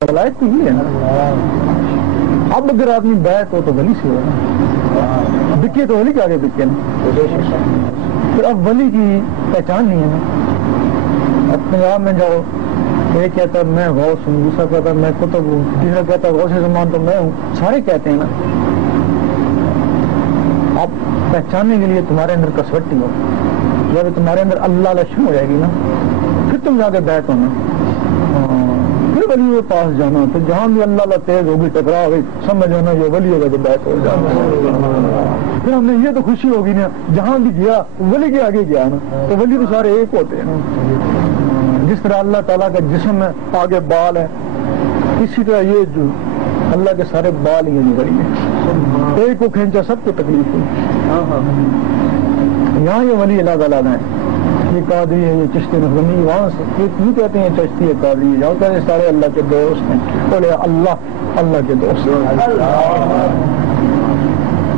ولایت تو یہ ہے نا. اب اگر آدمی بیعت ہو تو ولی سے ہو، بکے تو ولی کے آگے بکے نا. پھر اب ولی کی پہچان نہیں ہے نا. اپنے آپ میں جاؤ، ایک کہتا ہے میں غوث ہوں، دوسرا کہتا ہے میں قطب ہوں، تیسرا کہتا ہے غوث زمان تو میں ہوں. سارے کہتے ہیں نا. اب پہچاننے کے لیے تمہارے اندر کسوٹی ہو، جب تمہارے اندر اللہ لشم ہو جائے گی نا، پھر تم جا کے بیعت ہونا، پھر ولی کے پاس جانا. تو جہاں بھی اللہ تیز ہوگی، ٹکرا ہوگی، سمجھ جانا یہ ولی ہوگا تو بیعت ہو جانا. پھر ہم نے یہ تو خوشی ہوگی نا، جہاں بھی گیا ولی کے آگے گیا نا. تو ولی تو سارے ایک ہوتے ہیں نا. جس طرح اللہ تعالیٰ کا جسم ہے آگے بال ہے، اسی طرح یہ جو اللہ کے سارے بال ہی نہیں ولی ہیں. ایک کو کھینچا سب کو تکلیف ہوئی. یہاں یہ ولی اللہ تعالیٰ ہے، یہ قادری ہے، یہ چشتی نظمی، وہاں سے یہ کیوں کہتے ہیں چشتی ہے قادری ہے، جہاں کہتے ہیں سارے اللہ کے دوست ہیں. بولے اللہ کے دوست.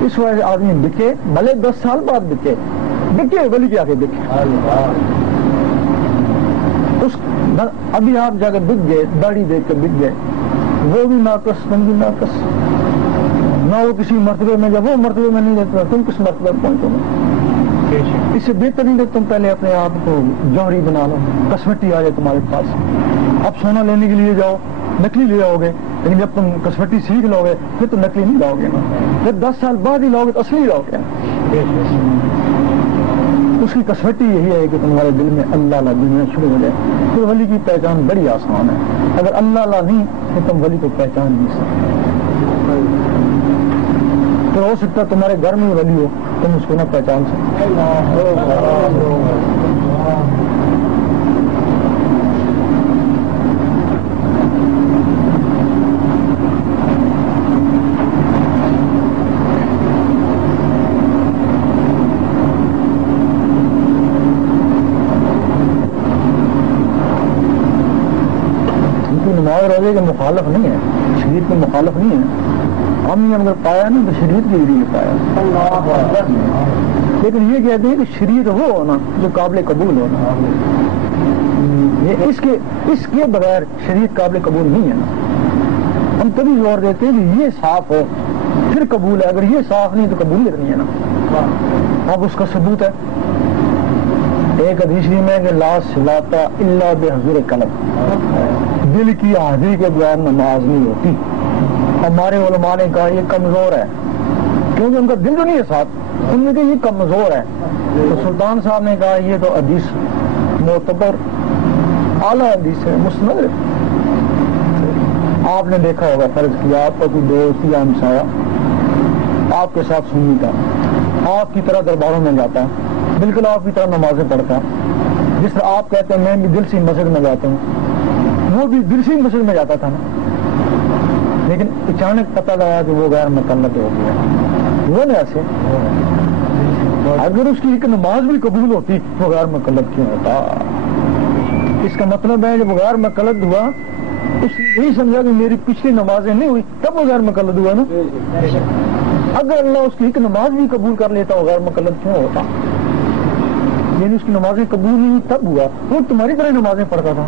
اس وجہ سے آدمی بکے، بھلے 10 سال بعد بکے ولی کے آگے بکے. ابھی آپ جا کے بک گئے، داڑھی دیکھ کے بک گئے، وہ بھی ناقص، تم بھی ناقص. نہ وہ کسی مرتبے میں، جب وہ مرتبے میں نہیں دیتا تم کس مرتبے میں پہنچو گے. اس سے بہتر نہیں کہ تم پہلے اپنے آپ کو جوہری بنا لو، کسوٹی آ جائے تمہارے پاس. اب سونا لینے کے لیے جاؤ، نکلی لے آؤ گے، لیکن جب تم کسوٹی سیکھ لو گے پھر تو نکلی نہیں لاؤ گے نا. پھر 10 سال بعد ہی لاؤ گے تو اصلی لاؤ گے. اس کی کسوٹی یہی ہے کہ تمہارے دل میں اللہ دنیا شروع ہو جائے. تو ولی کی پہچان بڑی آسان ہے. اگر اللہ نہیں تو تم ولی کو پہچان نہیں سکتے. تو ہو سکتا ہے تمہارے گھر میں ولی ہو، تم اس کو نہ پہچان سکتے. نماز روزے کے مخالف نہیں ہے، شریعت کے مخالف نہیں ہے. ہم نے اگر پایا نا تو شریعت کے ذریعے پایا. لیکن یہ کہتے ہیں کہ شریعت وہ ہونا جو قابل قبول ہونا. اس کے بغیر شریعت قابل قبول نہیں ہے نا. ہم تبھی زور دیتے ہیں کہ یہ صاف ہو پھر قبول ہے، اگر یہ صاف نہیں تو قبولیت نہیں ہے نا. اب اس کا ثبوت ہے ایک حدیث میں کہ لا صلاۃ الا بحضور قلب، دل کی حاضری کے بغیر نماز نہیں ہوتی. ہمارے علماء نے کہا یہ کمزور ہے، کیونکہ ان کا دل تو نہیں ہے ساتھ، ان نے کہا یہ کمزور ہے. تو سلطان صاحب نے کہا یہ تو حدیث معتبر اعلیٰ حدیث ہے، مستند ہے. آپ نے دیکھا ہوگا، فرض کیا آپ کا کوئی دوست یا ہمسایہ آپ کے ساتھ سنی تھا، آپ کی طرح درباروں میں جاتا ہے، بالکل آپ کی طرح نمازیں پڑھتا ہے، جس طرح آپ کہتے ہیں میں بھی دل سے مسجد میں جاتا ہوں، وہ بھی دل سے مسجد میں جاتا تھا نا. لیکن اچانک پتہ لگا کہ وہ غیر مقلد ہو گیا. وہ نا ایسے اگر اس کی ایک نماز بھی قبول ہوتی تو غیر مقلد کیوں ہوتا؟ اس کا مطلب ہے جب وہ غیر مقلد ہوا اس نے یہی سمجھا کہ میری پچھلی نمازیں نہیں ہوئی تب وہ غیر مقلد ہوا نا. اگر اللہ اس کی ایک نماز بھی قبول کر لیتا وہ غیر مقلد کیوں ہوتا؟ یعنی اس کی نمازیں قبول نہیں ہوئی تب ہوا. وہ تمہاری طرح نمازیں پڑھتا تھا،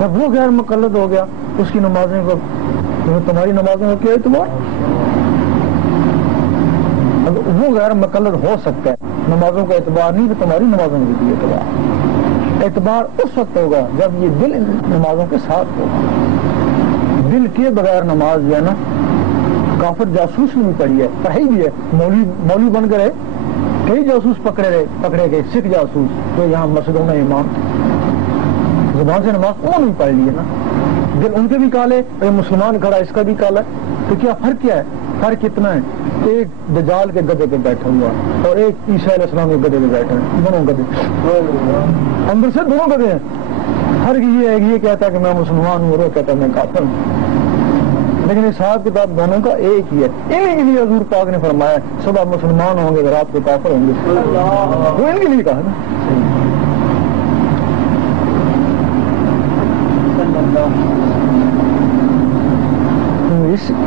جب وہ غیر مقلد ہو گیا اس کی نمازیں کو، تمہاری نمازوں کا کیا اعتبار؟ اگر وہ غیر مقلد ہو سکتا ہے نمازوں کا اعتبار نہیں تو تمہاری نمازوں کا بھی اعتبار اس وقت ہوگا جب یہ دل نمازوں کے ساتھ ہوگا. دل کے بغیر نماز جو ہے نا، کافر جاسوس نے بھی پڑھی ہے، پڑھائی بھی ہے، مولوی بن کر کئی جاسوس پکڑے گئے، سکھ جاسوس جو یہاں مسجدوں میں امام تھے، زبان سے نماز انہوں نے پڑھ لی ہے نا. دل ان کے بھی کالے، اور مسلمان کھڑا اس کا بھی کالا ہے. تو کیا فرق کیا ہے؟ فرق کتنا ہے؟ ایک دجال کے گدے پہ بیٹھا ہوا اور ایک عیسیٰ علیہ السلام کے گدے پہ بیٹھا ہے. دونوں گدے اندر سے دونوں گدے ہیں. فرق یہ ہے کہ یہ کہتا ہے کہ میں مسلمان ہوں اور وہ کہتا ہے میں کافر ہوں، لیکن حساب کتاب دونوں کا ایک ہی ہے. انہیں کے لیے حضور پاک نے فرمایا صبح مسلمان ہوں گے رات کو کافر ہوں گے. وہ ان کے لیے کہا نا.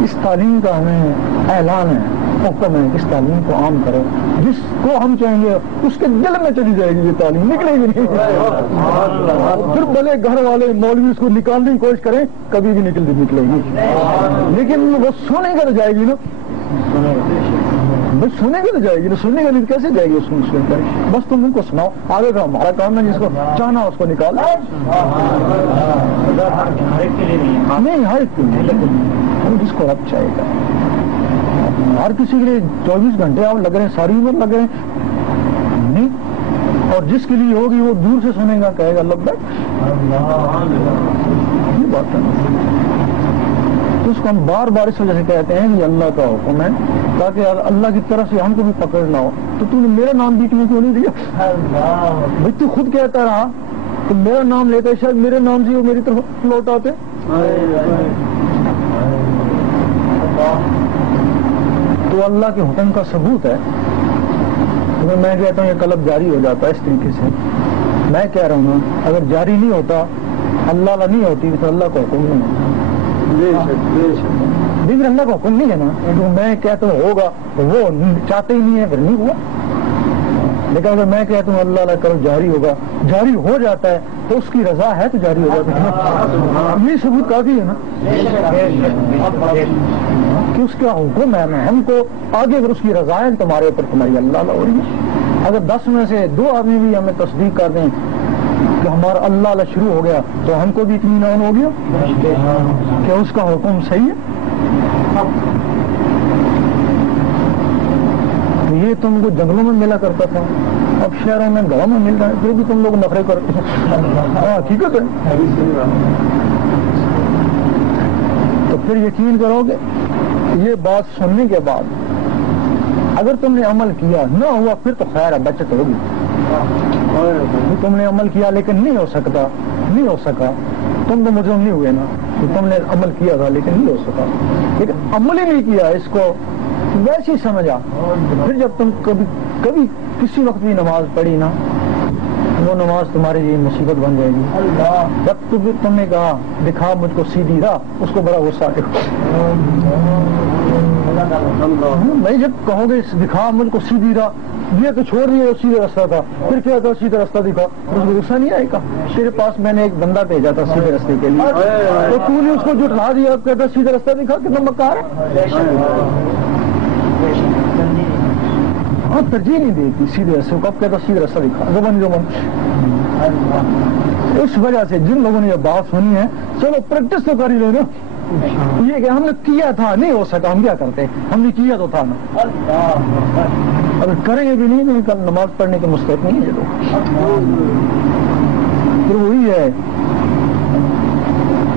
اس تعلیم کا ہمیں اعلان ہے، حکم ہے، اس تعلیم کو عام کرو. جس کو ہم چاہیں گے اس کے دل میں چلی جائے گی یہ تعلیم، نکلے گی نہیں. پھر بھلے گھر والے مولوی اس کو نکالنے کی کوشش کریں، کبھی بھی نکلے گی. لیکن وہ سونے کا تو جائے گی نا، بس سونے کا تو جائے گی نا، سننے کا نہیں کیسے جائے گی اس کو. بس تم ان کو سناؤ، آگے کا ہمارا کام ہے، جس کو چاہنا اس کو نکال. نہیں ہر ایک کے لیے، لیکن جس کو رب چاہے گا. ہر کسی کے لیے 24 گھنٹے آپ لگ رہے ہیں، ساری عمر لگ رہے ہیں نہیں. اور جس کے لیے ہوگی وہ دور سے سنے گا، کہے گا لبیک. یہ بات ہے. تو اس کو ہم بار بار اس وجہ سے کہتے ہیں کہ اللہ کا حکم ہے، تاکہ اللہ کی طرف سے ہم کو بھی پکڑ نہ ہو. تو نے میرا نام بیچ میں کیوں نہیں دیا؟ بھائی تو خود کہتا رہا تو میرا نام لیتا، شاید میرے نام سے وہ میری طرف لوٹ آتے. تو اللہ کے حکم کا ثبوت ہے. میں کہتا ہوں یہ قلب جاری ہو جاتا ہے اس طریقے سے. میں کہہ رہا ہوں اگر جاری نہیں ہوتا، اللہ نہیں ہوتی تو اللہ کا حکم نہیں ہوتا. لیکن اللہ کا حکم نہیں ہے نا. میں کہتا ہوں ہوگا، وہ چاہتے ہی نہیں ہے، پھر نہیں ہوا. لیکن اگر میں کہتا ہوں اللہ کرو جاری ہوگا، جاری ہو جاتا ہے تو اس کی رضا ہے تو جاری ہو جاتا ہے. یہ ثبوت کافی ہے نا کہ اس کا حکم ہے نا. ہم کو آگے اگر اس کی رضا ہے تمہارے اوپر، تمہاری اللہ ہو رہی ہے. اگر 10 میں سے 2 آدمی بھی ہمیں تصدیق کر دیں کہ ہمارا اللہ شروع ہو گیا تو ہم کو بھی اطمینان ہو گیا کہ اس کا حکم صحیح ہے. تو یہ تم کو جنگلوں میں ملا کرتا تھا، اب شہروں میں گاؤں میں مل رہا ہے، پھر بھی تم لوگ نخرے کرتے ہیں. حقیقت ہے. تو پھر یقین کرو کہ یہ بات سننے کے بعد اگر تم نے عمل کیا نہ ہوا پھر تو خیر ہے، بچت ہوگی. تم نے عمل کیا لیکن نہیں ہو سکا، تم تو مجرم نہیں ہوئے نا. تم نے عمل کیا تھا لیکن نہیں ہو سکا، لیکن عمل ہی نہیں کیا، اس کو ویسے ہی سمجھا. پھر جب تم کبھی کسی وقت بھی نماز پڑھی نا، وہ نماز تمہارے لیے مصیبت بن جائے گی. جب تم نے کہا دکھا مجھ کو سیدھی راہ، اس کو بڑا غصہ آئے گا. میں جب کہو گے دکھا مجھ کو سیدھی راہ، یہ تو چھوڑ دیا سیدھا راستہ تھا، پھر کیا تھا سیدھا راستہ دکھا، اس کو غصہ نہیں آئے گا. تیرے پاس میں نے ایک بندہ بھیجا تھا سیدھے راستے کے لیے، تو تو نے اس کو جھٹلا دیا، اب کہتا سیدھا راستہ دکھا. کتنا مکار ہے. ہاں ترجیح نہیں دیتی سیدھے راستے کو، اب کہتا سیدھا راستہ دکھا. زبان اس وجہ سے جن لوگوں نے یہ بات سنی ہے، چلو پریکٹس تو کر ہی لو نا. یہ کہ ہم نے کیا تھا نہیں ہو سکا، ہم کیا کرتے، ہم نے کیا تو تھا نا. اگر کریں گے بھی نہیں تو کل نماز پڑھنے کے مستحق نہیں ہے. پھر وہی ہے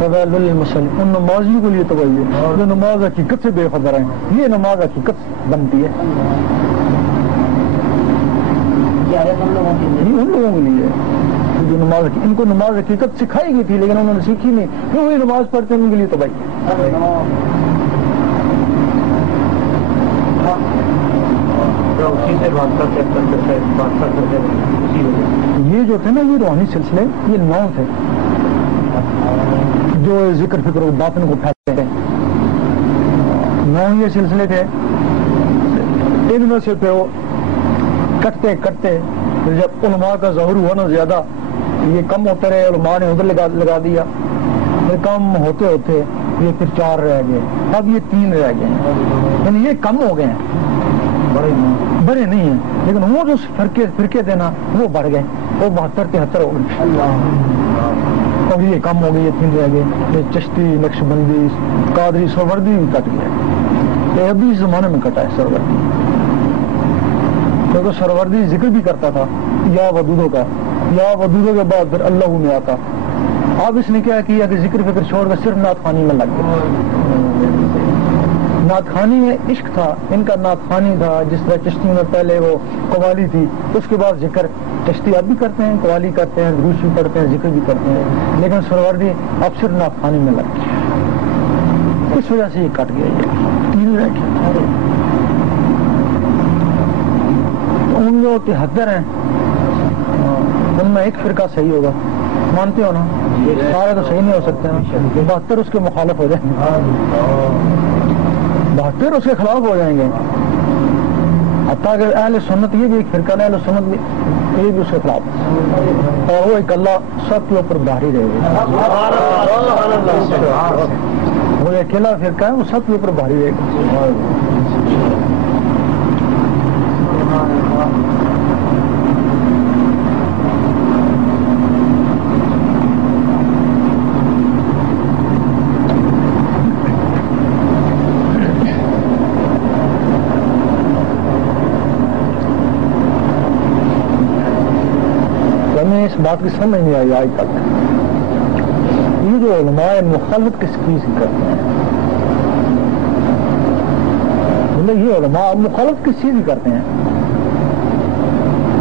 ان نمازیوں کے لیے توجہ جو نماز حقیقت سے بے خبر ہیں. یہ نماز حقیقت بنتی ہے، ان لوگوں کے لیے جو نماز، ان کو نماز حقیقت سکھائی گئی تھی لیکن انہوں نے سیکھی نہیں، پھر وہی نماز پڑھتے ہیں، ان کے لیے تباہی. یہ جو تھے نا یہ روحانی سلسلے، یہ 9 تھے جو ذکر فکر و باطن کو پھیلتے ہیں. 9 یہ سلسلے تھے. ان میں سے پھر وہ کٹتے پھر جب علماء کا ظہور ہوا نا زیادہ، یہ کم ہوتے رہے، علماء نے ادھر لگا دیا. پھر کم ہوتے یہ پھر 4 رہ گئے، اب یہ 3 رہ گئے. یعنی یہ کم ہو گئے ہیں، بڑے نہیں ہیں، لیکن وہ جو فرقے تھے نا وہ بڑھ گئے، وہ 72-73 ہو گئے. اور یہ کم ہو گئے، یہ 3 رہ گئے. یہ چشتی، نقش بندی، قادری، سروردی کٹ گیا. یہ ابھی اس زمانے میں کٹا ہے سروردی، کیونکہ سروردی ذکر بھی کرتا تھا یا ودودوں کا، یا ودودوں کے بعد پھر اللہ میں آتا. اب اس نے کیا کیا کہ ذکر فکر چھوڑ کر صرف نعت خوانی میں لگ گیا. نعت خوانی میں عشق تھا، ان کا نعت خوانی تھا. جس طرح چشتی میں پہلے وہ قوالی تھی، اس کے بعد ذکر. چشتی اب بھی کرتے ہیں، قوالی کرتے ہیں، دروش بھی پڑھتے ہیں، ذکر بھی کرتے ہیں، لیکن سروردی اب صرف نعت خوانی میں لگ گیا. اس وجہ سے یہ کٹ گیا، یہ 3 رہ گیا. ان جو 73 ہیں ان میں ایک فرقہ صحیح ہوگا. مانتے ہو نا؟ سارے تو صحیح نہیں ہو سکتے نا، 72 اس کے مخالف ہو جائیں گے، 72 اس کے خلاف ہو جائیں گے. حتیٰ کہ اہل سنت یہ بھی ایک فرقہ ہے، اہل سنت بھی یہ بھی اس کے خلاف، اور وہ ایک اللہ سب کے اوپر باہری رہے گا. وہ اکیلا فرقہ ہے، وہ سب کے اوپر باہری رہے گا. اس بات کی سمجھ نہیں آئی آج تک، یہ جو علماء مخالفت کس چیز کی کرتے ہیں، مطلب یہ علماء مخالفت کس چیز کی کرتے ہیں؟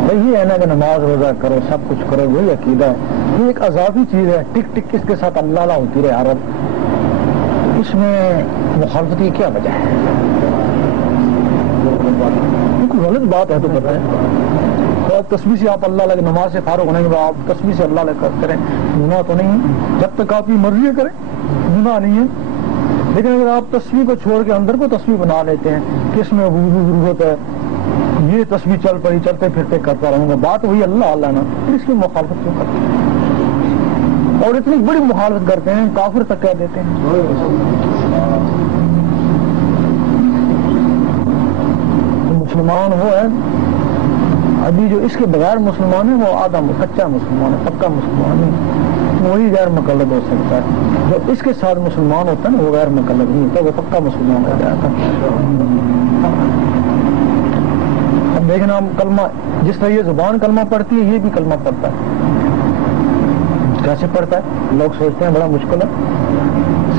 بھائی یہ ہے نا کہ نماز روزہ کرو، سب کچھ کرو، وہی عقیدہ ہے. یہ ایک اضافی چیز ہے، ٹک ٹک اس کے ساتھ اللہ اللہ ہوتی رہے عرب، اس میں مخالفت کی کیا وجہ ہے؟ کوئی غلط بات ہے تو بتائیں. تسبیح سے آپ اللہ لگے، نماز سے فارغ ہونے کے بعد آپ تسبیح سے اللہ لگے کریں، گناہ تو نہیں ہے، جب تک آپ کی مرضی کریں گناہ نہیں ہے. لیکن اگر آپ تسبیح کو چھوڑ کے اندر کو تسبیح بنا لیتے ہیں کہ اس میں ضرورت ہے، یہ تسبیح چل پڑی، چلتے پھرتے کرتا رہوں گا، بات وہی اللہ اللہ نا، پھر اس کی مخالفت کیوں کرتے ہیں؟ اور اتنی بڑی مخالفت کرتے ہیں کافر تک کہہ دیتے ہیں. مسلمان وہ ہے ابھی جو اس کے بغیر مسلمان ہے، وہ آدھا کچا مسلمان ہے، پکا مسلمان ہے، وہی غیر مقلد ہو سکتا ہے. جو اس کے ساتھ مسلمان ہوتا ہے نا وہ غیر مقلد نہیں ہوتا، وہ پکا مسلمان ہو جاتا. اب دیکھنا کلمہ جس طرح یہ زبان کلمہ پڑھتی ہے، یہ بھی کلمہ پڑھتا ہے. کیسے پڑھتا ہے؟ لوگ سوچتے ہیں بڑا مشکل ہے.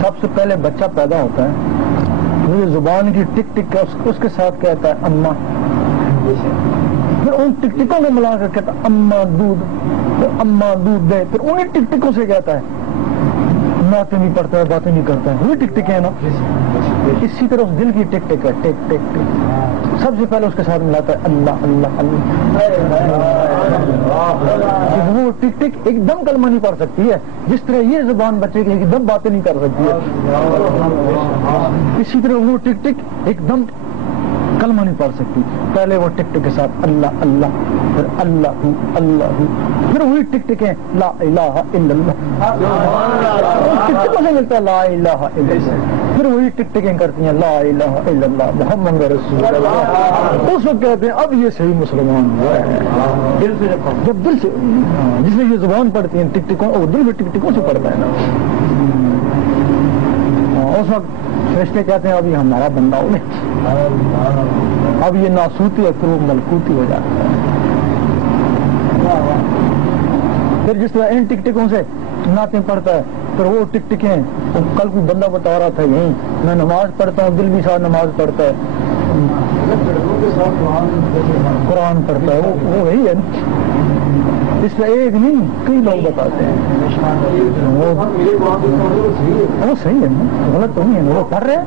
سب سے پہلے بچہ پیدا ہوتا ہے، یہ زبان کی ٹک ٹک اس کے ساتھ کہتا ہے اماں، پھر ان ٹک ٹکوں کو ملا کر کہتا ہے اماں دودھ، پھر اماں دودھ دے، پھر انہیں ٹک ٹکوں سے کہتا ہے، نعتیں نہیں پڑھتا ہے، باتیں نہیں کرتا ہے، وہی ٹک ٹک ہے نا. اسی طرح اس دل کی ٹک ٹک ہے، ٹک ٹک ٹک. سب سے پہلے اس کے ساتھ ملاتا ہے اللہ اللہ اللہ. وہ ٹک ٹک ایک دم کلمہ نہیں پڑھ سکتی ہے، جس طرح یہ زبان بچے کی ایک دم باتیں نہیں کر سکتی ہے، اسی طرح وہ ٹک ٹک ایک دم کلمہ نہیں پڑھ سکتی. پہلے وہ ٹک ٹک کے ساتھ اللہ اللہ، پھر اللہ اللہ، پھر وہی ٹک ٹک ہے لا الہ الا اللہ. ٹک ٹکوں سے ملتا ہے لا الہ الا اللہ، پھر وہی ٹک ٹکیں کرتی ہیں لا الہ الا اللہ محمد رسول اللہ. اس وقت کہتے ہیں اب یہ صحیح مسلمان ہوا ہے. جب دل سے جس میں یہ زبان پڑھتی ہیں ٹک ٹکوں، اور دل بھی ٹک ٹکوں سے پڑھتا ہے نا، اس وقت فرشتے کہتے ہیں اب یہ ہمارا بندہ ہو گیا، اب یہ ناسوتی ہے، پھر وہ ملکوتی ہو جاتا ہے. پھر جس طرح ان ٹک ٹکوں سے نعتیں پڑھتا ہے، پھر وہ ٹک ٹکیں. کل کوئی بندہ بتا رہا تھا یہیں میں نماز پڑھتا ہوں، دل بھی ساتھ نماز پڑھتا ہے، قرآن پڑھتا ہے، وہ وہی ہے نا. اس میں ایک نہیں کئی لوگ بتاتے ہیں وہ صحیح ہے نا، غلط تو نہیں ہے. وہ پڑھ رہے ہیں،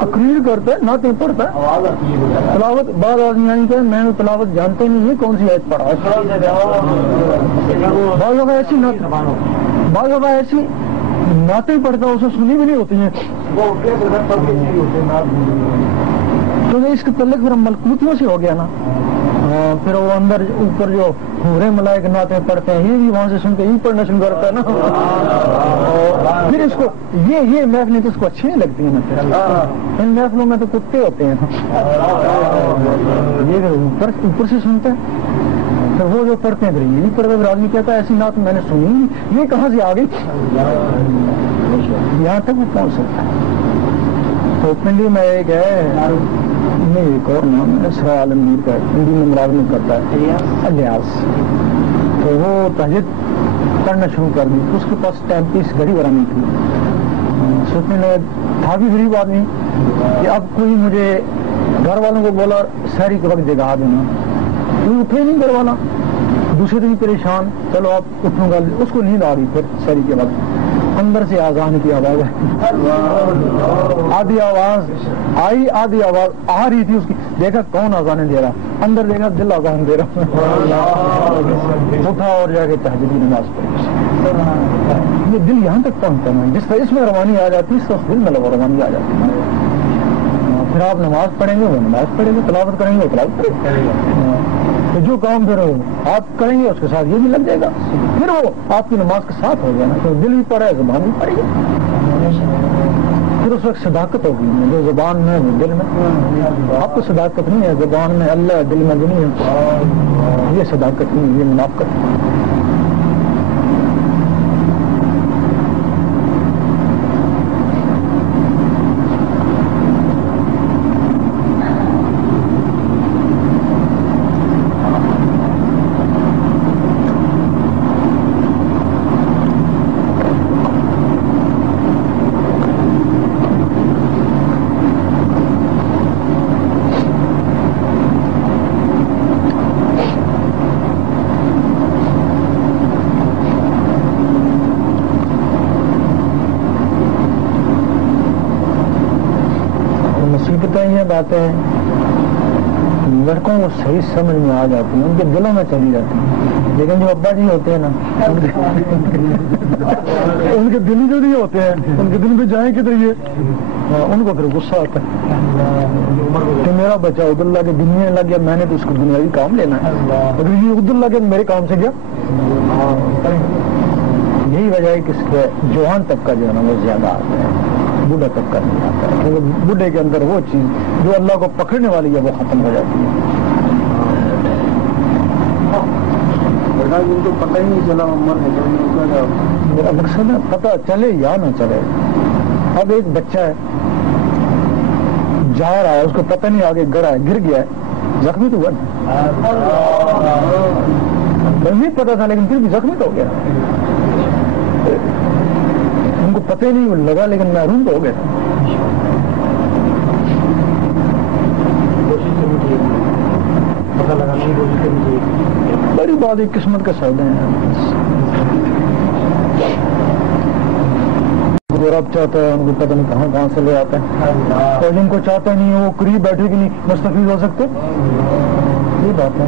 تقریر کرتا ہے، نعتیں پڑھتا ہے، تلاوت. بعض آدمی یعنی کہ میں نے تلاوت جانتے نہیں ہے کون سی آیت پڑھا. بعض دفعہ ایسی نعتیں پڑھتا ہے، اسے سنی بھی نہیں ہوتی ہیں، تو اس کے تعلق پھر ملکوتیوں سے ہو گیا نا. پھر وہ اندر اوپر جو حوریں ملائکہ نعتیں پڑھتے ہیں، یہ بھی وہاں سے سن کے یہ پڑھنا شروع کرتا ہے نا. پھر اس کو یہ محفلیں تو اس کو اچھی نہیں لگتی ہیں نا. ان محفلوں میں تو کتے ہوتے ہیں، یہ اوپر سے سنتا ہے. پھر وہ جو پڑھتے ہیں پھر یہ بھی پڑھتے. پھر آدمی کہتا ہے ایسی نعت میں نے سنی نہیں، یہ کہاں سے آ گئی؟ یہاں تک وہ پہنچ سکتا ہے. تو پنڈی میں ایک ہے، ایک اور نام ہے سرا عالمگیر کا، ہندی میں ملازمت کرتا ہے الیاس. تو وہ تہجد پڑھنا شروع کر دی. اس کے پاس ٹائم پیس گھڑی وغیرہ نہیں تھی. سوچنے لگا تھا بھی غریب آدمی کہ اب کوئی مجھے گھر والوں کو بولا سحری کے وقت جگہ دینا، کوئی اٹھے نہیں گھر والا. دوسرے دن پریشان، چلو آپ اٹھوں گا. اس کو نیند آ رہی پھر سحری کے وقت. اندر سے آزان کی آواز ہے، آدھی آواز آئی، آدھی آواز آ رہی تھی اس کی، دیکھا کون آزانیں دے رہا، اندر دیکھا دل آزان دے رہا، اٹھا اور جا کے تہجد کی نماز پڑھی۔ یہ دل یہاں تک پہنچتا ہے، جس طرح اس میں روانی آ جاتی ہے اس طرح دل میں روانی آ جاتی ہے۔ پھر آپ نماز پڑھیں گے وہ نماز پڑھیں گے، تلاوت کریں گے وہ تلاوت کریں گے، تو جو کام پھر آپ کریں گے اس کے ساتھ یہ بھی لگ جائے گا، پھر وہ آپ کی نماز کے ساتھ ہو گیا نا، تو دل بھی پڑھا ہے زبان بھی پڑے گی، پھر اس وقت صداقت ہوگی، جو زبان میں دل میں، آپ کو صداقت نہیں ہے زبان میں اللہ دل میں نہیں ہے، یہ صداقت نہیں، یہ منافقت ہے۔ یہ باتیں لڑکوں کو صحیح سمجھ میں آ جاتی ہیں، ان کے دلوں میں چلی جاتی ہیں، لیکن جو ابا جی ہوتے ہیں نا ان کے دل جو نہیں ہوتے ہیں، ان کے دل میں جائیں کدھر یہ، ان کو پھر غصہ آتا ہے کہ میرا بچہ عبداللہ کے دنیا لگ گیا، میں نے تو اس کو دنیاوی کام لینا ہے، اگر یہ عبداللہ کے میرے کام سے گیا۔ یہی وجہ ہے کہ اس کے جوان طبقہ جو ہے نا وہ زیادہ آتا ہے، بوڑھا طبقہ نہیں آتا ہے، کیونکہ بوڑھے کے اندر وہ چیز جو اللہ کو پکڑنے والی ہے وہ ختم ہو جاتی ہے۔ تو پتہ ہی نہیں چلا میرا مقصد ہے پتہ چلے یا نہ چلے، اب ایک بچہ ہے جا رہا ہے، اس کو پتہ نہیں آگے گڑا ہے، گر گیا ہے، زخمی تو ہوا نہیں پتا تھا لیکن پھر بھی زخمی تو ہو گیا، ان کو پتہ نہیں لگا لیکن محروم تو ہو گیا تھا۔ بڑی بات ایک قسمت کا سودے ہیں، جو رب چاہتا ہے ان کو پتہ نہیں کہاں سے لے آتا ہے، اور جن کو چاہتا نہیں ہے وہ قریب بیٹھے کہ نہیں مستفید ہو سکتے، یہ بات ہے۔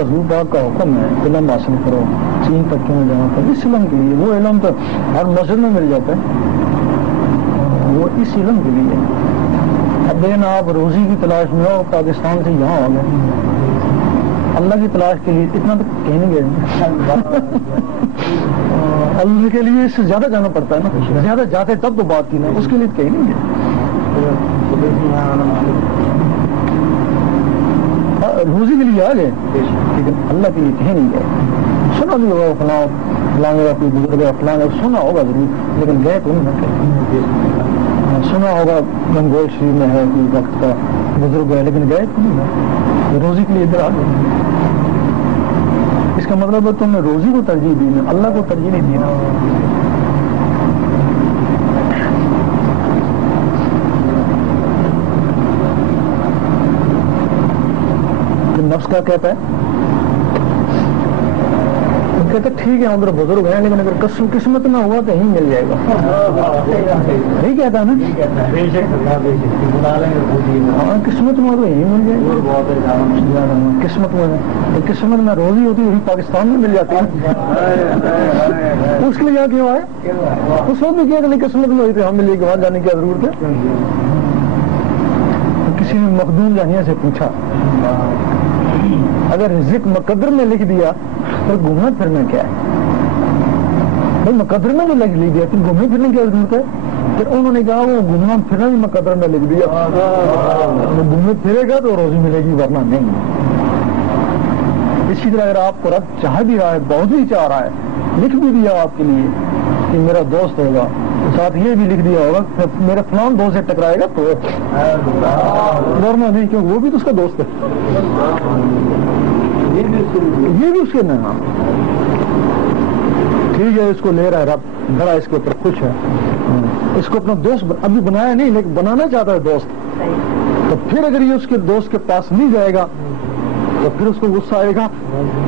حضور پاک کا حکم ہے علم حاصل کرو، چین تک کیوں جانا تھا، اس علم کے لیے، وہ علم تو ہر مسجد میں مل جاتا ہے، وہ اس علم کے لیے۔ اب دیکھیں آپ روزی کی تلاش میں ہو، پاکستان سے یہاں ہو گئے، اللہ کی تلاش کے لیے اتنا تو کہیں نہیں گئے، اللہ کے لیے اس سے زیادہ جانا پڑتا ہے نا، زیادہ جاتے تب تو بات کی نا، اس کے لیے کہیں نہیں گئے، روزی کے لیے آ گئے لیکن اللہ کے لیے کہیں نہیں گئے۔ سنا بھی ہوگا فلاں فلاں کوئی بزرگ فلاں سنا ہوگا ضرور لیکن گئے تو نہیں، سنا ہوگا گنگول شریف میں ہے کوئی وقت کا بزرگ ہے لیکن گئے تو نہیں، روزی کے لیے ادھر آ گئے۔ اس کا مطلب ہے تم نے روزی کو ترجیح دی نا، اللہ کو ترجیح نہیں دی نا۔ نفس کا کہتا ہے، کہتا ٹھیک ہے ادھر بزرگ ہیں لیکن اگر قسمت نہ ہوا تو یہیں مل جائے گا، یہی کہتا ہے نا، قسمت میں تو یہیں مل جائے گا، قسمت میں قسمت میں روزی ہوتی وہی پاکستان میں مل جاتی ہے، اس کے لیے یہاں کیوں آئے؟ اس وقت بھی کیا کہ قسمت میں ہوئی تو ہم ملے گی، وہاں جانے کی ضرورت ہے۔ کسی نے مخدوم جانیہ سے پوچھا اگر رزق مقدر میں لکھ دیا تو گھومنا پھرنا کیا ہے؟ مقدر میں بھی لکھ لی دیا پھر گھومنے پھرنے کی ضرورت ہے؟ پھر انہوں نے کہا وہ گھومنا پھرنا بھی مقدر میں لکھ دیا، گھومنے پھرے گا تو روزی ملے گی ورنہ نہیں۔ اسی طرح اگر آپ کو رب چاہ بھی رہا ہے، بہت ہی چاہ رہا ہے، لکھ بھی دیا آپ کے لیے کہ میرا دوست ہوگا، ساتھ یہ بھی لکھ دیا ہوگا میرا فلان دوست سے ٹکرائے گا تو ورنہ نہیں، کیونکہ وہ بھی تو اس کا دوست ہے، یہ بھی اس کے نام ٹھیک ہے، اس کو لے رہا ہے رب، بڑا اس کے اوپر خوش ہے، اس کو اپنا دوست ابھی بنایا نہیں لیکن بنانا چاہتا ہے دوست، تو پھر اگر یہ اس کے دوست کے پاس نہیں جائے گا تو پھر اس کو غصہ آئے گا،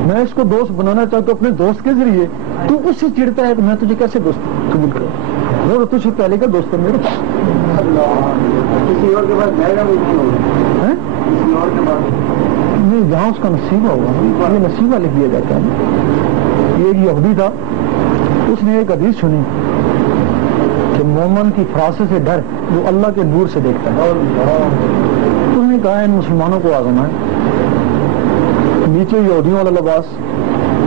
میں اس کو دوست بنانا چاہتا ہوں اپنے دوست کے ذریعے، تو اس سے چڑھتا ہے کہ میں تجھے کیسے دوست قبول کروں، وہ تجھے پہلے کا دوست ہے میرے پاس، کسی اور کے پاس جائے گا کسی اور کے پاس نہیں، جہاں اس کا نصیبہ ہوگا، یہ نصیبہ لکھ دیا جاتا ہے۔ یہ یہودی تھا، اس نے ایک حدیث سنی کہ مومن کی فراست سے ڈر وہ اللہ کے نور سے دیکھتا ہے، اس نے کہا ان مسلمانوں کو آزمائیں، نیچے یہودیوں والا لباس،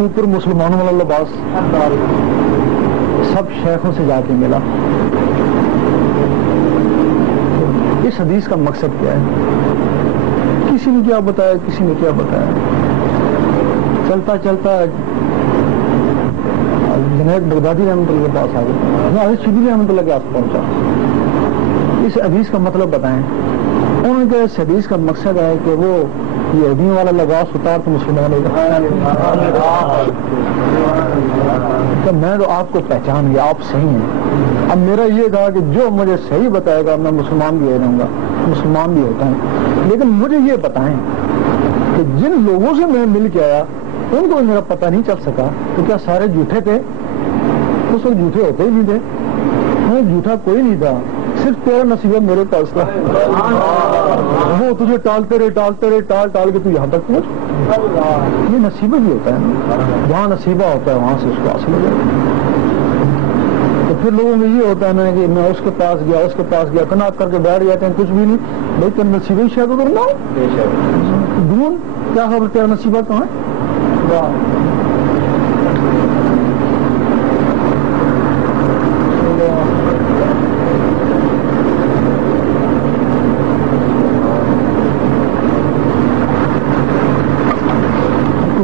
اوپر مسلمانوں والا لباس، سب شیخوں سے جا کے ملا۔ اس حدیث کا مقصد کیا ہے؟ کسی نے کیا بتایا، کسی نے کیا بتایا، چلتا چلتا جنید بغدادی رحمۃ اللہ کے پاس آ گیا، حضرت شبلی رحمۃ اللہ کے پاس پہنچا، اس حدیث کا مطلب بتائیں۔ انہوں نے اس حدیث کا مقصد ہے کہ وہ یہودیوں والا لباس اتار تو مسلمان ہوگا، تو میں تو آپ کو پہچان گیا، آپ صحیح ہیں۔ اب میرا یہ تھا کہ جو مجھے صحیح بتائے گا میں مسلمان بھی ہو جاؤں گا، مسلمان بھی ہوتا ہے، لیکن مجھے یہ بتائیں کہ جن لوگوں سے میں مل کے آیا ان کو میرا پتہ نہیں چل سکا تو کیا سارے جھوٹے تھے؟ اس وقت جھوٹے ہوتے ہی نہیں تھے، میں جھوٹا کوئی نہیں تھا، صرف تیرا نصیبہ میرے پاس تھا، وہ تجھے ٹالتے رہے ٹال کے تو یہاں تک پہنچ، یہ نصیبہ بھی ہوتا ہے، جہاں نصیبہ ہوتا ہے وہاں سے اس کو حاصل ہو جاتا ہے۔ تو پھر لوگوں میں یہ ہوتا ہے نا کہ میں اس کے پاس گیا کناک کر کے بیٹھ جاتے ہیں، کچھ بھی نہیں بھائی، تیرا نصیبہ ہی شاید ادھر نہ ہو، ڈھونڈ کیا خبر تیرا نصیبہ کہاں ہے؟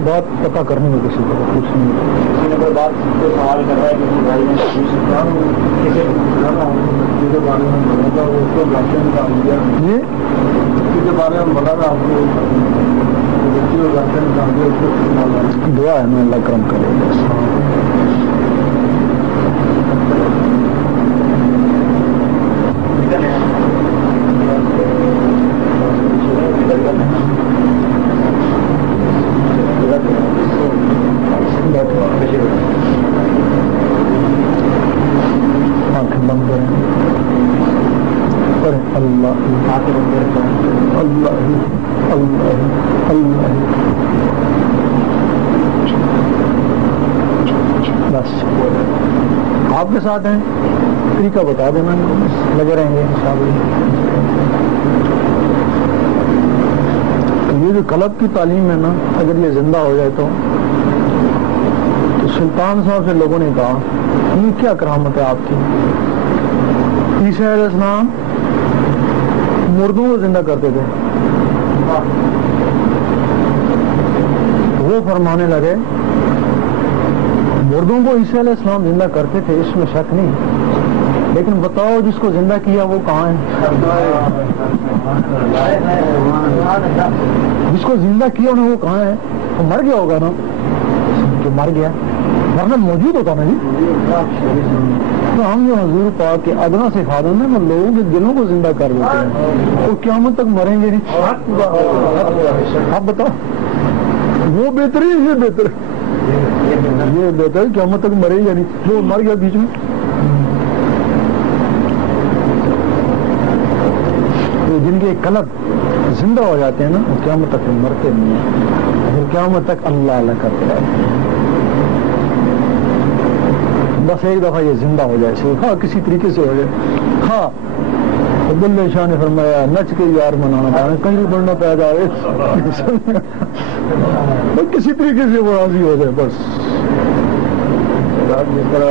بات پتا کرنے میں کسی کو کچھ نہیں، بات سوال کر رہا ہے کہ بھائی میں کسی کے بارے میں بولا تھا وہ اس کو لاشن نکال دیا، یہ کسی کے بارے میں بولا تھا آپ کو بچی اور لاشن نکال دیا، اس کو دعا ہے نا اللہ کرم کرے گا۔ بس آپ کے ساتھ ہیں، طریقہ بتا دینا، لگے رہیں گے انشاءاللہ۔ یہ جو قلب کی تعلیم ہے نا، اگر یہ زندہ ہو جائے تو سلطان صاحب سے لوگوں نے کہا یہ کیا کرامت ہے آپ کی؟ عیسیٰ علیہ السلام مردوں کو زندہ کرتے تھے، وہ فرمانے لگے مردوں کو عیسیٰ علیہ السلام زندہ کرتے تھے، اس میں شک نہیں، لیکن بتاؤ جس کو زندہ کیا وہ کہاں ہے؟ جس کو زندہ کیا انہیں وہ کہاں ہے؟ وہ مر گیا ہوگا نا، جو مر گیا ورنہ موجود ہوتا نا جی۔ تو ہم جو حضور پاک کے ادنا صفات ہیں وہ لوگوں کے دلوں کو زندہ کر دیتے ہیں، وہ قیامت تک مریں گے نہیں۔ آپ بتاؤ وہ بہتر ہے یہ بہتر ہے؟ یہ بہتر ہے قیامت تک مرے گا نہیں، وہ مر گیا بیچ میں۔ جن کے قلب زندہ ہو جاتے ہیں نا وہ قیامت تک مرتے نہیں ہیں، پھر قیامت تک اللہ اللہ کرتے رہتے ہیں۔ بس ایک دفعہ یہ زندہ ہو جائے، ہاں کسی طریقے سے ہو جائے، ہاں عبداللہ شاہ نے فرمایا نچ کے یار منانا پڑا، کہیں بھی بڑھنا پہ جائے کسی طریقے سے وہ راضی ہو جائے بس۔ جس طرح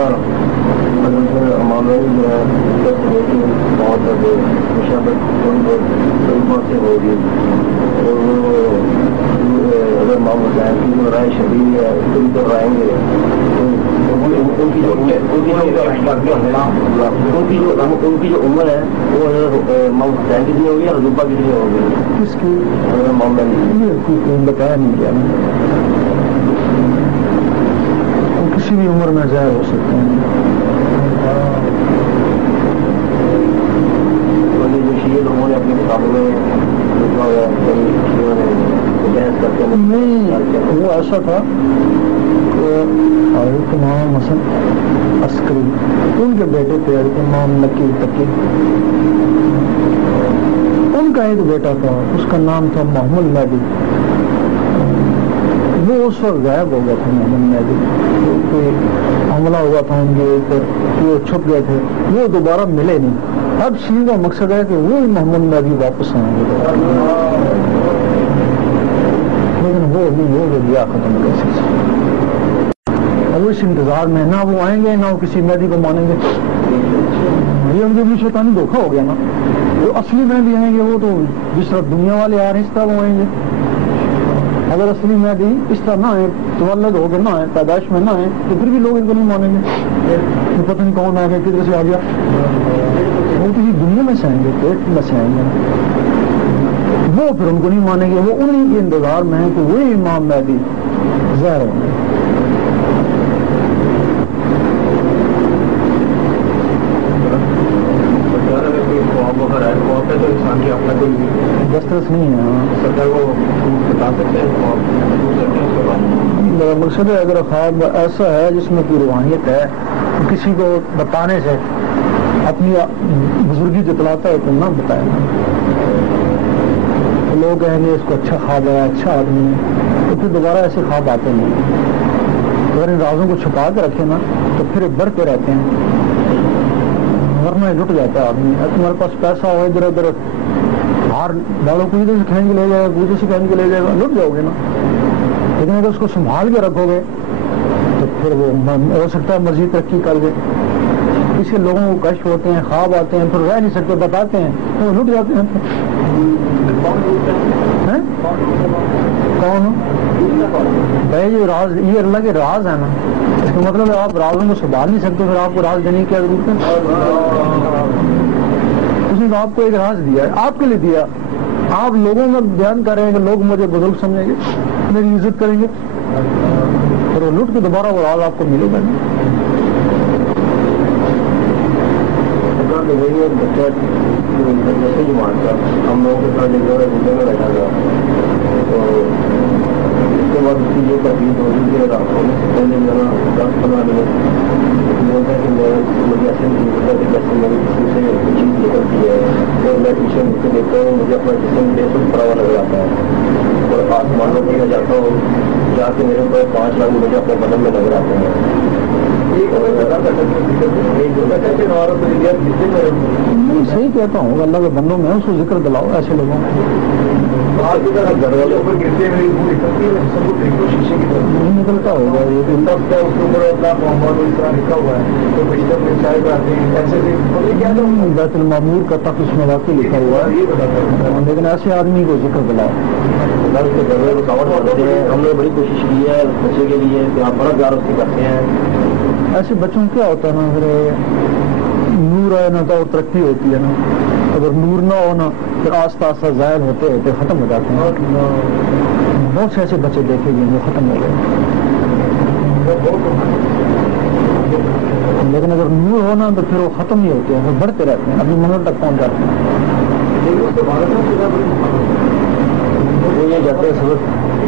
معاملے جو ہے بہت مشابت سے ہوگی اور وہ اگر معاملہ ہے کہ وہ رائے شدید ہے اس کو بھی کرائیں گے ان کی جو عمر ہے وہ محمد حسین کتنی ہوگی اور رضوبہ کتنی ہوگی کس کی معاملہ بتایا نہیں گیا کسی بھی عمر میں ظاہر ہو سکتے ہیں. جو شیعہ لوگوں نے اپنی کتابوں میں بحث کرتے ہیں نہیں وہ ایسا تھا کہ حضرت امام حسن عسکری ان کے بیٹے تھے حضرت امام نکی تقی ان کا ایک بیٹا تھا اس کا نام تھا محمد مہدی. وہ اس وقت غائب ہو گیا تھا محمد مہدی کوئی حملہ ہوا تھا ان کے اوپر وہ چھپ گئے تھے وہ دوبارہ ملے نہیں. اب شیعہ کا مقصد ہے کہ وہ محمد مہدی واپس آئیں گے لیکن وہ نہیں وہ دیا ختم کیسے اب اس انتظار میں نہ وہ آئیں گے نہ وہ کسی مہدی کو مانیں گے. یہ ان کے بھی شیطانی دھوکہ ہو گیا نا. جو اصلی مہدی آئیں گے وہ تو جس طرح دنیا والے آ رہے ہیں اس طرح وہ آئیں گے. اگر اصلی مہدی اس طرح نہ آئے تولد ہو کے نہ آئے پیدائش میں نہ آئے تو پھر بھی لوگ ان کو نہیں مانیں گے. پتہ نہیں کون آ گیا کدھر سے آ گیا. وہ کسی دنیا میں سے آئیں گے پیٹ میں سے آئیں گے وہ پھر ان کو نہیں مانیں گے. وہ انہیں کے انتظار میں ہے کہ وہی امام مہدی ظاہر ہوں گے. دسترس نہیں ہے میرا مقصد ہے اگر خواب ایسا ہے جس میں کوئی روحانیت ہے کسی کو بتانے سے اپنی بزرگی جتلاتا ہے تو نہ بتائے. لوگ کہیں گے اس کو اچھا خواب ہے اچھا آدمی ہے تو پھر دوبارہ ایسے خواب آتے نہیں. اگر ان رازوں کو چھپا کے رکھے نا تو پھر بڑھتے رہتے ہیں ورنہ لٹ جاتا ہے آدمی. تمہارے پاس پیسہ ہو ادھر ادھر باہر ڈالو کوئی ادھر سے کھینچ کے لے جائے گا کوئی ادھر سے کھینچ کے لے جائے گا لٹ جاؤ گے نا. لیکن اگر اس کو سنبھال کے رکھو گے تو پھر وہ ہو سکتا ہے مزید ترقی کر دے. اس سے لوگوں کو کشف ہوتے ہیں خواب آتے ہیں پھر رہ نہیں سکتے بتاتے ہیں تو لٹ جاتے ہیں. کون بھائی یہ راز یہ اللہ کے راز ہے نا. اس کا مطلب ہے آپ رازوں کو سنبھال نہیں سکتے پھر آپ کو راز دینے کی کیا ضرورت ہے. اس نے تو آپ کو ایک راز دیا ہے آپ کے لیے دیا. آپ لوگوں میں بیان کر رہے ہیں کہ لوگ مجھے بزرگ سمجھیں گے میری عزت کریں گے پھر وہ لٹ کے دوبارہ وہ راز آپ کو ملے گا. بچہ جو مانتا ہم لوگوں کے ساتھ میں بیٹھا گیا تو اس کے بعد اس کی یہ تکلیف ہوگی کہ ہونے سے پہلے میرا 10-15 منٹ بولتا ہے کہ میں مجھے ایسے نہیں پتا کہ جیسے میری جسم سے چیز نکلتی ہے اور میں پیچھے مجھ کو دیکھتا ہوں مجھے اپنا جسم بے خود پڑا ہوا نظر آتا ہے اور آسمانوں پہ میں جاتا ہوں جا کے میرے اوپر 5 لاکھ مجھے اپنے بدن میں نظر آتے ہیں. صحیح کہتا ہوں اللہ کے بندوں میں اس کو ذکر دلاؤ ایسے لوگوں کو. نکلتا ہوگا بیت المعمور کا تخت اس میں واقعی لکھا ہوا ہے لیکن ایسے آدمی کو ذکر دلاؤ. ہم نے بڑی کوشش کی ہے بچے کے لیے کہ آپ بڑا پیار اس سے کرتے ہیں. ایسے بچوں کیا ہوتا ہے نا پھر نور ہے نا تو ترقی ہوتی ہے نا. اگر نور نہ ہو نا پھر آہستہ آہستہ ظاہر ہوتے ہوتے ختم ہو جاتے ہیں. بہت سے ایسے بچے دیکھے گئے جو ختم ہو گئے. لیکن اگر نور ہونا تو پھر وہ ختم ہی ہوتے ہیں وہ بڑھتے رہتے ہیں اپنی منزل تک پہنچ جاتے ہیں. یہ جاتے ہیں سب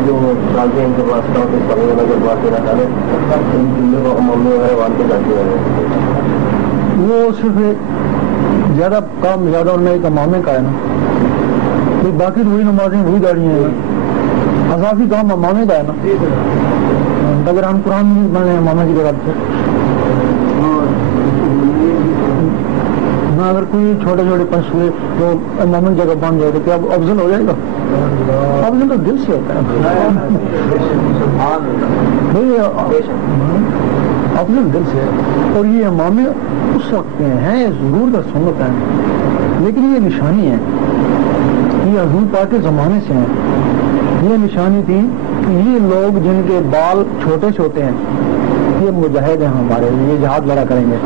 جو ڈالتے ہیں ان کے پاس اگر بات کرنا چاہتے ممی وغیرہ باندھ کے جاتے ہیں وہ صرف زیادہ کام زیادہ نہیں کا مامے کا ہے نا. باقی وہی نمازیں وہی گاڑیاں ہیں اضافی کام مامے کا ہے نا. اگر ہم قرآن نہیں بن رہے ہیں ماما کی جگہ سے اگر کوئی چھوٹے چھوٹے پنسلے جو مامن جگہ بن جائے تو کیا افضل ہو جائے گا. افضل تو دل سے ہوتا ہے. افضل دل سے. اور یہ امامے اس وقت کے ہیں ضرور در سنت ہیں لیکن یہ نشانی ہے, یہ حضور پاک کے زمانے سے ہیں. یہ نشانی تھی کہ یہ لوگ جن کے بال چھوٹے چھوٹے ہیں یہ مجاہد ہیں ہمارے, یہ جہاد لڑا کریں گے,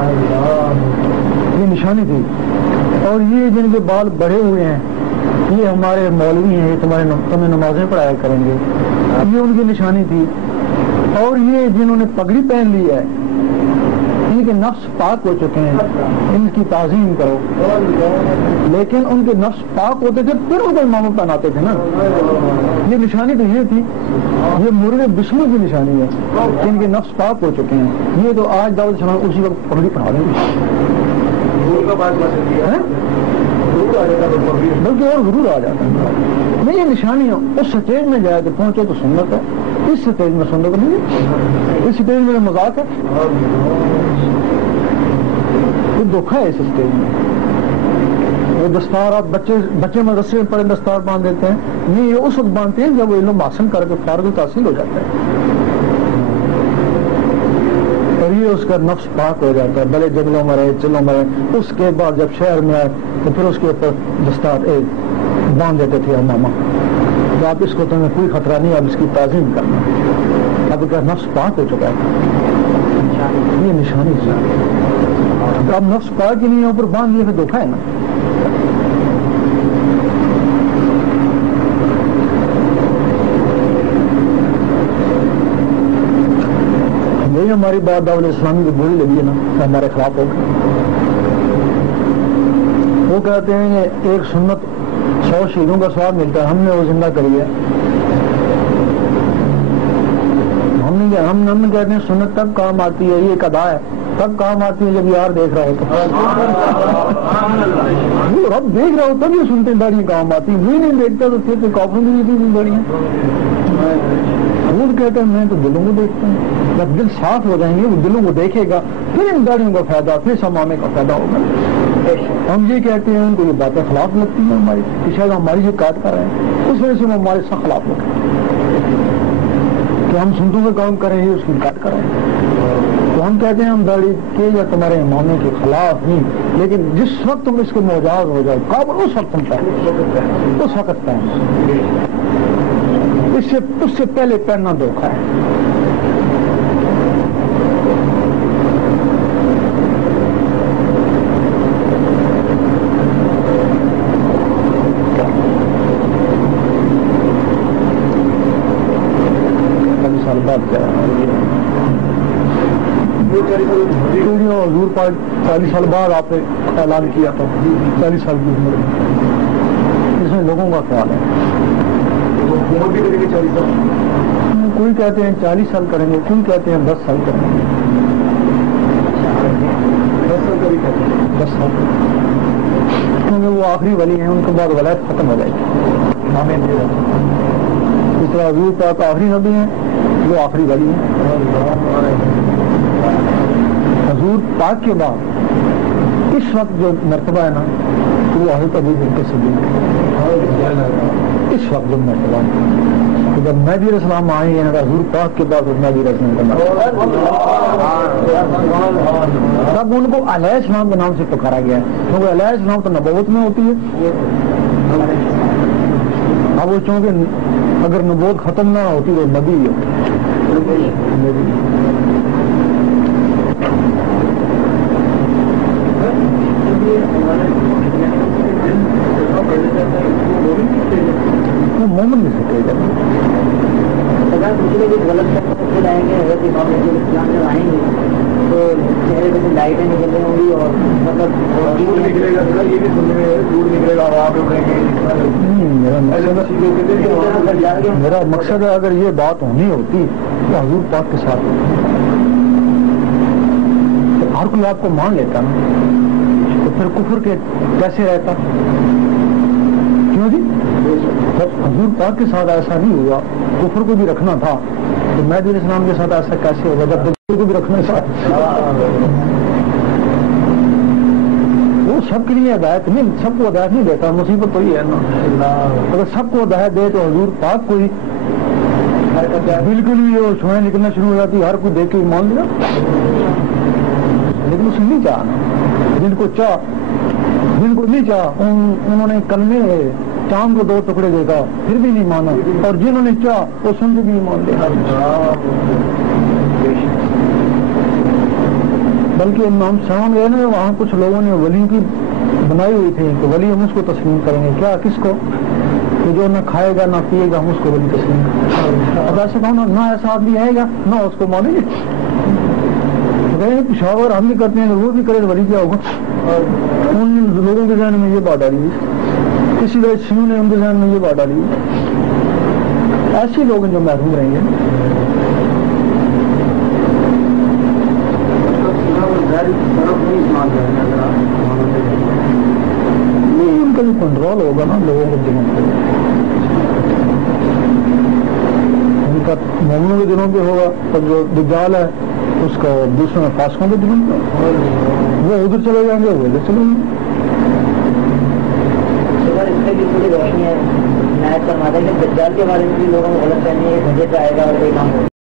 یہ نشانی تھی. اور یہ جن کے بال بڑھے ہوئے ہیں یہ ہمارے مولوی ہیں, یہ تمہیں نمازیں پڑھایا کریں گے, یہ ان کی نشانی تھی. اور یہ جنہوں نے پگڑی پہن لی ہے ان کے نفس پاک ہو چکے ہیں, ان کی تعظیم کرو. لیکن ان کے نفس پاک ہوتے تھے پھر ان کو امام پہناتے تھے نا. یہ نشانی تو یہ تھی, یہ مرغ بشنو کی نشانی ہے کہ ان کے نفس پاک ہو چکے ہیں. یہ تو آج دعوت اسلام اسی وقت پگڑی پڑھا رہے ہیں بلکہ اور ضرور آ جاتا ہے. نہیں, یہ نشانی ہے. اس سٹیج میں جا کے پہنچو تو سنت ہے, اس سٹیج میں سنت نہیں ہے, اس سٹیج میں مذاق ہے, یہ دھوکھا ہے. اس سٹیج میں وہ دستار آپ بچے مدرسے میں پڑے دستار باندھ دیتے ہیں, نہیں یہ اس وقت باندھتے ہیں جب وہ علم حاصل کر کے فارغ التحصیل ہو جاتا ہے اور یہ اس کا نفس پاک ہو جاتا ہے. بڑے جنگلوں میں رہے, چلوں میں رہے, اس کے بعد جب شہر میں آئے تو پھر اس کے اوپر دستار باندھ دیتے تھے ماما, تو آپ اس کو تمہیں کوئی خطرہ نہیں, اب اس کی تعظیم کرنا, اب کا نفس پاک ہو چکا ہے. یہ نشانی سے اب نفس پاک ہی نہیں ہے, اوپر باندھ دیا, پھر دھوکھا ہے نا. یہی ہماری بات دعوت اسلامی کو بری لگی ہے نا, ہمارے خلاف ہوگا. وہ کہتے ہیں کہ ایک سنت 100 شہیدوں کا ثواب ملتا ہے, ہم نے وہ زندہ کری ہے. ہم کہتے ہیں سنت تب کام آتی ہے, یہ ایک ادا ہے, تب کام آتی ہے جب یار دیکھ رہا ہوتا, رب دیکھ رہا ہوتا, یہ سنتے داڑیاں کام آتی, وہی نہیں دیکھتا تو پھر کافر بھی نہیں داڑیاں. حضور کہتے ہیں میں تو دلوں کو دیکھتا ہوں, جب دل صاف ہو جائیں گے وہ دلوں کو دیکھے گا, پھر ان داڑیوں کا فائدہ, پھر سمامے کا فائدہ ہوگا. ہم یہ کہتے ہیں ان کو یہ باتیں خلاف لگتی ہیں ہماری, کہ شاید ہماری سے کاٹ کر رہے ہیں, اس وجہ سے وہ ہمارے سخت خلاف لگتے ہیں کہ ہم سنتوں کا کام کریں گے, اس کی کاٹ کر رہے ہیں. تو ہم کہتے ہیں ہم داڑھی کے یا تمہارے اماموں کے خلاف نہیں, لیکن جس وقت تم اس کے مجاز ہو جاؤ قابل اس وقت تم پہنو, اس وقت پہنو. اس سے پہلے پہننا دھوکھا ہے. حضور پاک 40 سال بعد آپ نے اعلان کیا تھا 40 سال کی عمر میں, اس میں لوگوں کا خیال ہے. کوئی کہتے ہیں 40 سال کریں گے, کوئی کہتے ہیں 10 سال کریں گے. 10 سال کیونکہ وہ آخری ولی ہیں, ان کے بعد ولایت ختم ہو جائے گی. اس طرح حضور پاک آخری نبی ہیں, وہ آخری ولی ہیں. حضور پاک کے بعد اس وقت جو مرتبہ ہے نا وہ حضرت ابو بکر صدیق اس وقت جو مرتبہ ہے, جب مہدی علیہ السلام آئے ہیں حضور پاک کے بعد مہدی علیہ السلام تب ان کو علیہ السلام کے نام سے پکارا گیا ہے, کیونکہ علیہ السلام تو نبوت میں ہوتی ہے. اب وہ چونکہ اگر نبوت ختم نہ ہوتی تو نبی ہی ہوتی. مومن میں سے کہے جاتا تو چہرے پہ لائٹیں نکل رہی ہوں گی اور مطلب میرا مقصد ہے اگر یہ بات ہونی ہوتی تو حضور پاک کے ساتھ تو ہر کوئی آپ کو مان لیتا نا, تو پھر کفر کے کیسے رہتا. کیوں جی, حضور پاک کے ساتھ ایسا نہیں ہوا, کفر کو بھی رکھنا تھا, تو مہدی علیہ السلام کے ساتھ ایسا کیسے ہوگا جب دل کو بھی رکھنا ساتھ. وہ سب کے لیے ہدایت نہیں, سب کو ہدایت نہیں دیتا, مصیبت تو یہ ہے نا. اگر سب کو ہدایت دے تو حضور پاک کو ہی بالکل بھی وہ چھوئیں نکلنا شروع ہو جاتی، ہر کوئی دیکھ کے مان لیا، لیکن اس نے نہیں چاہا، جن کو نہیں چاہ انہوں نے کلمے چاند کو 2 ٹکڑے دے گا پھر بھی نہیں مانا، اور جنہوں نے چاہ وہ سن کے بھی مان لیا۔ بلکہ ہم سامنے گئے نا، وہاں کچھ لوگوں نے ولی کی بنائی ہوئی تھی کہ ولی ہم اس کو تسلیم کریں گے، کیا کس کو؟ کہ جو نہ کھائے گا نہ پیے گا ہم اس کو ولی تسلیم کریں گے۔ اب ایسا کہوں نہ ایسا آدمی آئے گا نہ اس کو مانیں گے، پشاور ہم بھی کرتے ہیں وہ بھی کرے، ولی کیا ہوگا؟ ان لوگوں کے ذہن میں یہ بات ڈالی ہے، کسی وجہ شیوں نے ان کے ذہن میں یہ بات ڈالی ہے، ایسے لوگ جو محروم رہیں گے۔ نہیں، ان کا بھی کنٹرول ہوگا نا لوگوں کے دلوں پہ، ان کا مومنوں کے دلوں پہ ہوگا، اور جو دجال ہے اس کا دوسرے فاسقوں کے دلوں پہ، وہ ادھر چلے جائیں گے وہ ادھر چلے جائیں گے۔ اس میں بھی تھوڑی روشنی ہے، عنایت فرماتے ہیں کہ دجال کے بارے میں بھی لوگوں کو غلط فہمی ہے، بجٹ آئے گا اور کوئی کام ہوگا۔